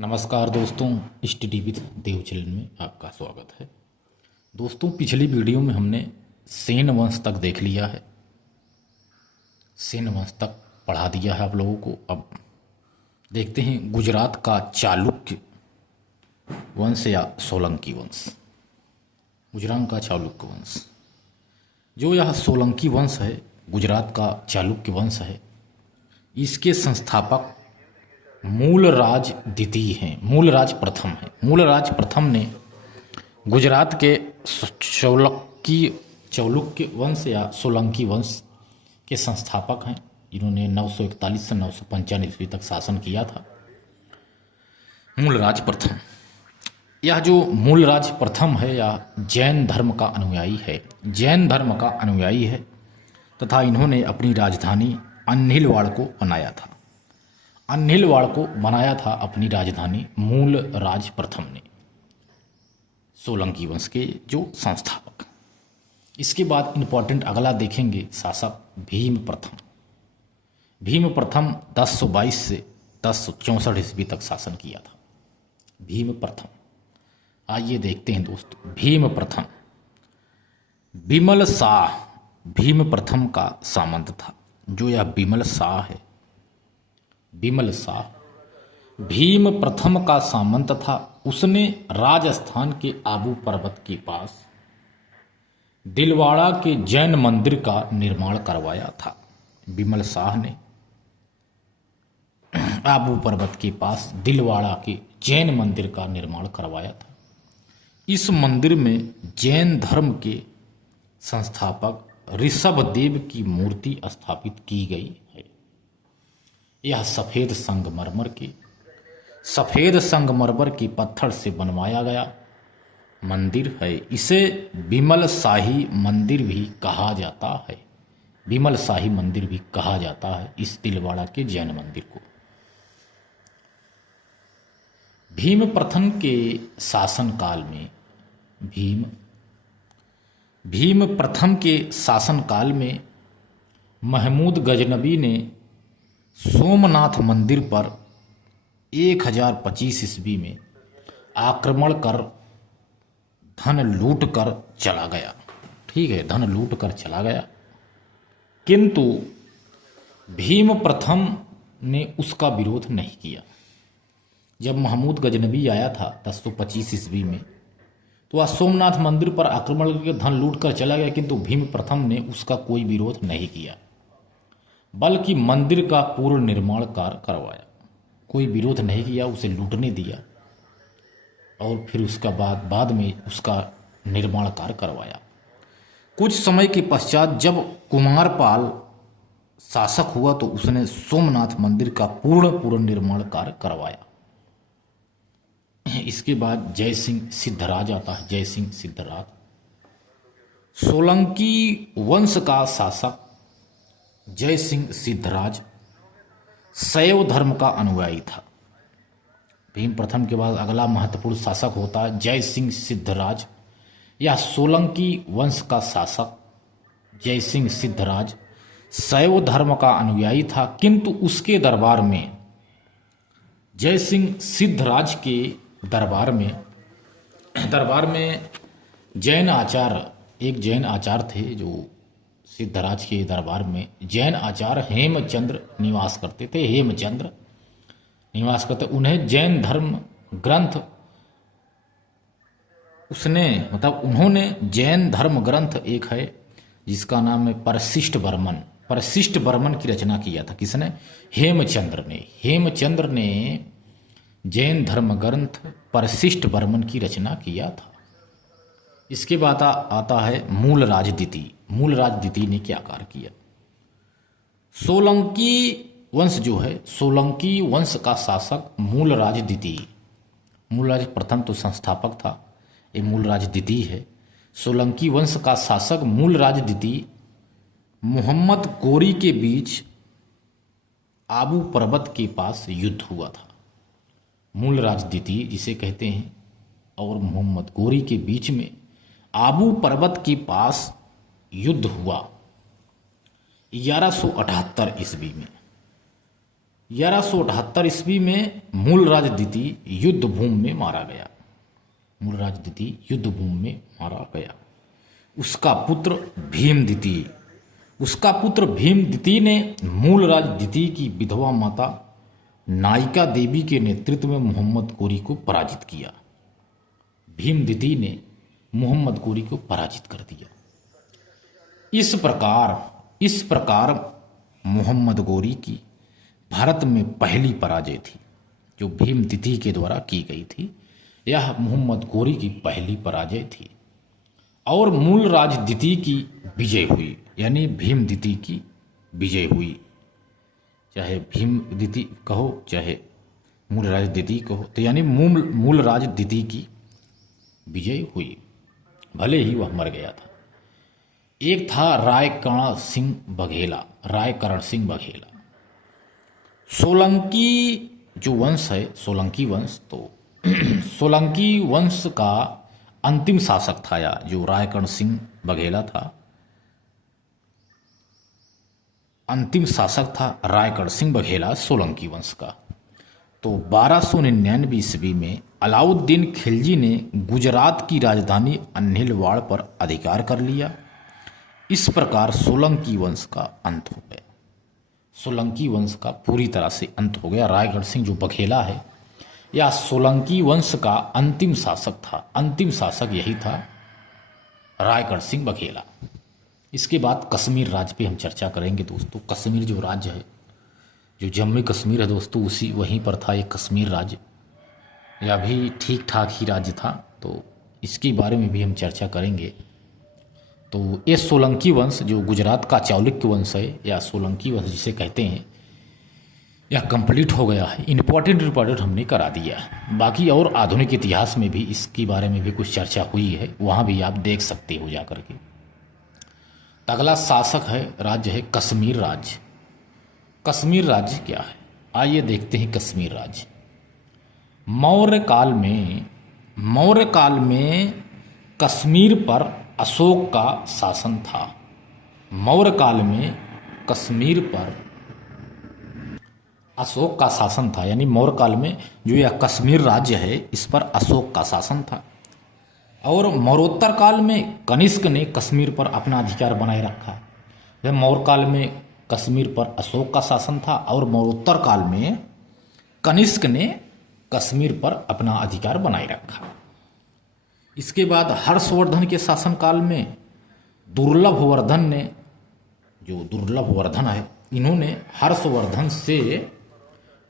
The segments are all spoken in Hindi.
नमस्कार दोस्तों, स्टडी विद देव चैनल में आपका स्वागत है। दोस्तों, पिछली वीडियो में हमने सेन वंश तक देख लिया है, सेन वंश तक पढ़ा दिया है आप लोगों को। अब देखते हैं गुजरात का चालुक्य वंश या सोलंकी वंश। गुजरात का चालुक्य वंश, जो यह सोलंकी वंश है, गुजरात का चालुक्य वंश है, इसके संस्थापक मूलराज द्वितीय हैं, मूलराज प्रथम हैं। मूलराज प्रथम ने गुजरात के चालुक्य वंश या सोलंकी वंश के संस्थापक हैं। इन्होंने 941 से 995 ईस्वी तक शासन किया था। मूलराज प्रथम, यह जो मूलराज प्रथम है यह जैन धर्म का अनुयायी है, जैन धर्म का अनुयायी है तथा इन्होंने अपनी राजधानी अन्हिलवाड़ को बनाया था। अन्हिलवाड़ को बनाया था अपनी राजधानी मूलराज प्रथम ने, सोलंकी वंश के जो संस्थापक। इसके बाद इंपॉर्टेंट अगला देखेंगे शासक भीम प्रथम। भीम प्रथम 1022 से 1064 ईस्वी तक शासन किया था। भीम प्रथम, आइए देखते हैं दोस्तों। भीम प्रथम बिमल शाह भीम प्रथम का सामंत था। जो यह बिमल शाह है, बिमल शाह भीम प्रथम का सामंत था। उसने राजस्थान के आबू पर्वत के पास दिलवाड़ा के जैन मंदिर का निर्माण करवाया था। बिमल शाह ने आबू पर्वत के पास दिलवाड़ा के जैन मंदिर का निर्माण करवाया था। इस मंदिर में जैन धर्म के संस्थापक ऋषभदेव की मूर्ति स्थापित की गई है। यह सफ़ेद संगमरमर के पत्थर से बनवाया गया मंदिर है। इसे बिमल शाही मंदिर भी कहा जाता है। बिमल शाही मंदिर भी कहा जाता है इस दिलवाड़ा के जैन मंदिर को। भीम प्रथम के शासनकाल में भीम प्रथम के शासनकाल में महमूद गजनबी ने सोमनाथ मंदिर पर 1025 ईस्वी में आक्रमण कर धन लूट कर चला गया। ठीक है, धन लूट कर चला गया, किंतु भीम प्रथम ने उसका विरोध नहीं किया। जब महमूद गजनबी आया था 1025 ईस्वी में, तो वह सोमनाथ मंदिर पर आक्रमण करके धन लूट कर चला गया, किंतु भीम प्रथम ने उसका कोई विरोध नहीं किया, बल्कि मंदिर का पूर्ण निर्माण कार्य करवाया। कोई विरोध नहीं किया, उसे लूटने दिया और फिर उसका बाद में उसका निर्माण कार्य करवाया। कुछ समय के पश्चात जब कुमारपाल शासक हुआ तो उसने सोमनाथ मंदिर का पूर्ण निर्माण कार्य करवाया। इसके बाद जय सिंह सिद्धराज आता है। जय सिंह सिद्धराज सोलंकी वंश का शासक जय सिंह सिद्धराज शैव धर्म का अनुयायी था। भीम प्रथम के बाद अगला महत्वपूर्ण शासक होता है जय सिंह सिद्धराज। यह सोलंकी वंश का शासक जय सिंह सिद्धराज शैव धर्म का अनुयायी था, किंतु उसके दरबार में, जय सिंह सिद्धराज के दरबार में जैन आचार्य, एक जैन आचार्य थे जो सिद्धराज के दरबार में जैन आचार्य हेमचंद्र निवास करते थे। हेमचंद्र निवास करते, उन्हें जैन धर्म ग्रंथ उन्होंने जैन धर्म ग्रंथ एक है जिसका नाम है परशिष्ट बर्मन की रचना किया था। किसने? हेमचंद्र ने जैन धर्म ग्रंथ परशिष्ट बर्मन की रचना किया था। इसके बाद आता है मूलराज द्वितीय। मूलराज द्वितीय ने क्या कार्य किया? सोलंकी वंश जो है, सोलंकी वंश का शासक मूलराज द्वितीय। मूलराज प्रथम तो संस्थापक था, ये मूलराज द्वितीय है। सोलंकी वंश का शासक मूलराज द्वितीय मोहम्मद गोरी के बीच आबू पर्वत के पास युद्ध हुआ था। मूलराज द्वितीय जिसे कहते हैं और मोहम्मद गोरी के बीच में आबू पर्वत के पास युद्ध हुआ 1178 ईस्वी में। 1178 ईस्वी में मूलराज द्वितीय युद्ध भूमि में मारा गया। मूलराज द्वितीय युद्ध भूमि में मारा गया। उसका पुत्र भीम द्वितीय ने मूलराज द्वितीय की विधवा माता नायिका देवी के नेतृत्व में मोहम्मद गोरी को पराजित किया। भीम द्वितीय ने मोहम्मद गोरी को पराजित कर दिया। इस प्रकार मोहम्मद गोरी की भारत में पहली पराजय थी, जो भीम द्वितीय के द्वारा की गई थी। यह मोहम्मद गोरी की पहली पराजय थी और मूलराज द्वितीय की विजय हुई, यानी भीम द्वितीय की विजय हुई। चाहे भीम द्वितीय कहो चाहे मूलराज द्वितीय कहो, तो यानी मूलराज द्वितीय की विजय हुई, भले ही वह मर गया था। एक था रायकर्ण सिंह बघेला। सोलंकी जो वंश है, सोलंकी वंश, तो सोलंकी वंश का अंतिम शासक था, या जो रायकर्ण सिंह बघेला था, अंतिम शासक था रायकर्ण सिंह बघेला सोलंकी वंश का। तो 1299 ईस्वी में अलाउद्दीन खिलजी ने गुजरात की राजधानी अन्हिलवाड़ पर अधिकार कर लिया। इस प्रकार सोलंकी वंश का अंत हो गया। सोलंकी वंश का पूरी तरह से अंत हो गया। रायगढ़ सिंह जो बघेला है, यह सोलंकी वंश का अंतिम शासक था। अंतिम शासक यही था, रायगढ़ सिंह बघेला। इसके बाद कश्मीर राज्य पे हम चर्चा करेंगे दोस्तों। कश्मीर जो राज्य है, जो जम्मू कश्मीर है दोस्तों, वहीं पर था ये कश्मीर राज्य। यह भी ठीक ठाक ही राज्य था, तो इसके बारे में भी हम चर्चा करेंगे। तो ये सोलंकी वंश जो गुजरात का चालुक्य वंश है, या सोलंकी वंश जिसे कहते हैं, यह कंप्लीट हो गया है। इम्पोर्टेंट हमने करा दिया है। बाकी और आधुनिक इतिहास में भी इसके बारे में भी कुछ चर्चा हुई है, वहाँ भी आप देख सकते हो जा करके। अगला शासक है, राज्य है कश्मीर राज्य। कश्मीर राज्य क्या है, आइए देखते हैं। कश्मीर राज्य मौर्य काल में कश्मीर पर अशोक का शासन था। मौर्य काल में कश्मीर पर अशोक का शासन था, यानी मौर्य काल में जो यह कश्मीर राज्य है, इस पर अशोक का शासन था। और मौर्योत्तर काल में कनिष्क ने कश्मीर पर अपना अधिकार बनाए रखा। वह मौर्य काल में कश्मीर पर अशोक का शासन था, और मौर्योत्तर काल में कनिष्क ने कश्मीर पर अपना अधिकार बनाए रखा। इसके बाद हर्षवर्धन के शासनकाल में दुर्लभवर्धन ने, जो दुर्लभवर्धन है, इन्होंने हर्षवर्धन से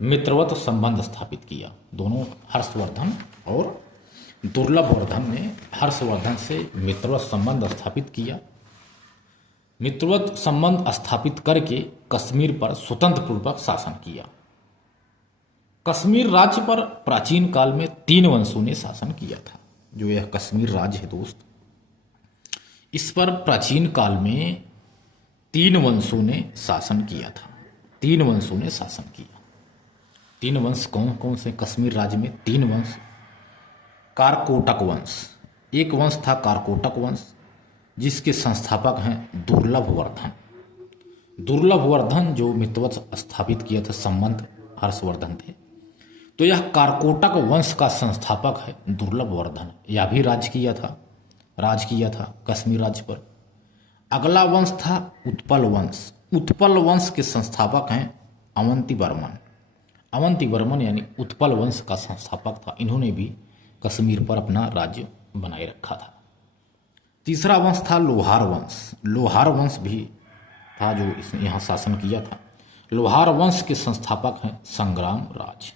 मित्रवत संबंध स्थापित किया। दोनों हर्षवर्धन और दुर्लभवर्धन ने हर्षवर्धन से मित्रवत संबंध स्थापित किया। मित्रवत संबंध स्थापित करके कश्मीर पर स्वतंत्र पूर्वक शासन किया। कश्मीर राज्य पर प्राचीन काल में 3 वंशों ने शासन किया था। जो यह कश्मीर राज्य है दोस्त, इस पर प्राचीन काल में 3 वंशों ने शासन किया था। 3 वंशों ने शासन किया। 3 वंश कौन कौन से कश्मीर राज्य में? 3 वंश। कारकोटक वंश, एक वंश था कारकोटक वंश, जिसके संस्थापक हैं दुर्लभवर्धन। दुर्लभवर्धन जो मित्रवत स्थापित किया था संबंध, हर्षवर्धन थे। तो यह कारकोटक वंश का संस्थापक है दुर्लभवर्धन। यह भी राज किया था कश्मीर राज्य पर। अगला वंश था उत्पल वंश। उत्पल वंश के संस्थापक हैं अवंती वर्मन। अवंती वर्मन यानी उत्पल वंश का संस्थापक था। इन्होंने भी कश्मीर पर अपना राज्य बनाए रखा था। तीसरा वंश था लोहार वंश। लोहार वंश भी था जो इसने यहाँ शासन किया था। लोहार वंश के संस्थापक हैं संग्राम राज।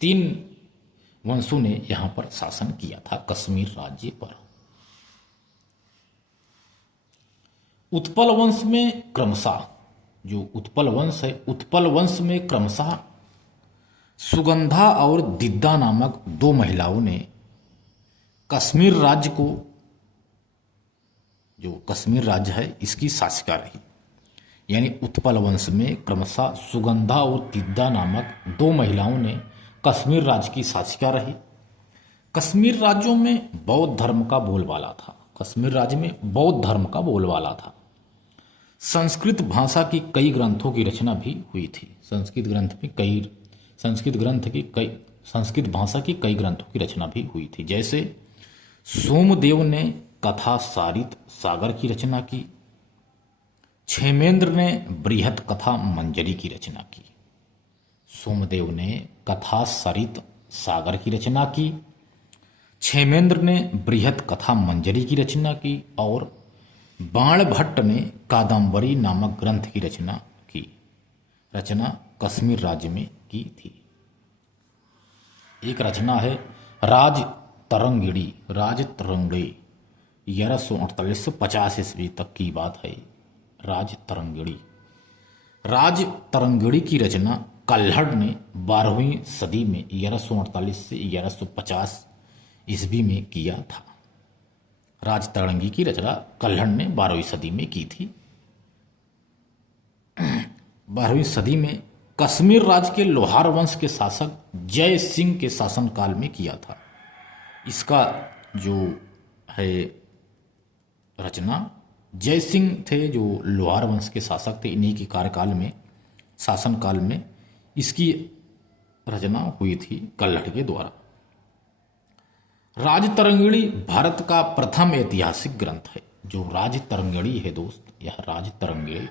3 वंशों ने यहाँ पर शासन किया था कश्मीर राज्य पर। उत्पल वंश में क्रमशः, जो उत्पल वंश है, उत्पल वंश में क्रमशः सुगंधा और दिद्दा नामक 2 महिलाओं ने कश्मीर राज्य को, जो कश्मीर राज्य है, इसकी शासिका रही। यानी उत्पल वंश में क्रमशः सुगंधा और दिद्दा नामक 2 महिलाओं ने कश्मीर राज्य की शासिका रही। कश्मीर राज्यों में बौद्ध धर्म का बोलबाला था। कश्मीर राज्य में बौद्ध धर्म का बोलबाला था। संस्कृत भाषा की कई ग्रंथों की रचना भी हुई थी। संस्कृत भाषा की कई ग्रंथों की रचना भी हुई थी, जैसे सोमदेव ने कथा सारित सागर की रचना की, क्षेमेंद्र ने बृहत कथा मंजरी की रचना की। सोमदेव ने कथा सरित सागर की रचना की, क्षेमेंद्र ने बृहत कथा मंजरी की रचना की और बाणभट्ट ने कादम्बरी नामक ग्रंथ की रचना की। रचना कश्मीर राज्य में की थी। एक रचना है राज तरंगिणी, 1148 से 50 ईस्वी तक की बात है। राज तरंगिणी की रचना कल्हड़ ने 12वीं सदी में 1148 से 1150 ईस्वी में किया था। राज तरंगी की रचना कल्हड़ ने 12वीं सदी में की थी। 12वीं सदी में कश्मीर राज्य के लोहार वंश के शासक जय सिंह के शासनकाल में किया था। इसका जो है रचना, जय सिंह थे जो लोहार वंश के शासक थे, इन्हीं के कार्यकाल में, शासनकाल में इसकी रचना हुई थी कल्हड़ के द्वारा। राजतरंगिणी भारत का प्रथम ऐतिहासिक ग्रंथ है। जो राजतरंगिणी है दोस्त, यह राजतरंगिणी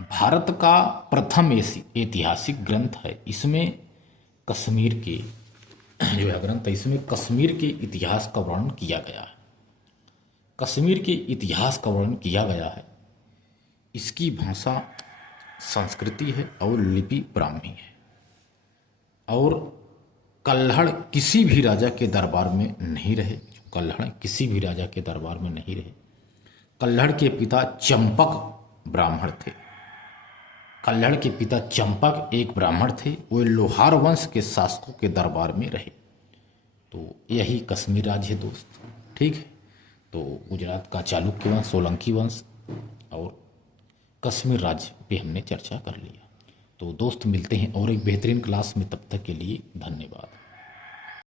भारत का प्रथम ऐतिहासिक ग्रंथ है। इसमें कश्मीर के जो है ग्रंथ है, इसमें कश्मीर के इतिहास का वर्णन किया गया है। कश्मीर के इतिहास का वर्णन किया गया है। इसकी भाषा संस्कृति है और लिपि ब्राह्मी है। और कल्हड़ किसी भी राजा के दरबार में नहीं रहे। कल्हड़ किसी भी राजा के दरबार में नहीं रहे। कल्हड़ के पिता चंपक ब्राह्मण थे। कल्हड़ के पिता चंपक एक ब्राह्मण थे। वे लोहार वंश के शासकों के दरबार में रहे। तो यही कश्मीर राज्य है दोस्त। ठीक है, तो गुजरात का चालुक्य वंश, सोलंकी वंश और कश्मीर राज्य पे हमने चर्चा कर लिया। तो दोस्त मिलते हैं और एक बेहतरीन क्लास में, तब तक के लिए धन्यवाद।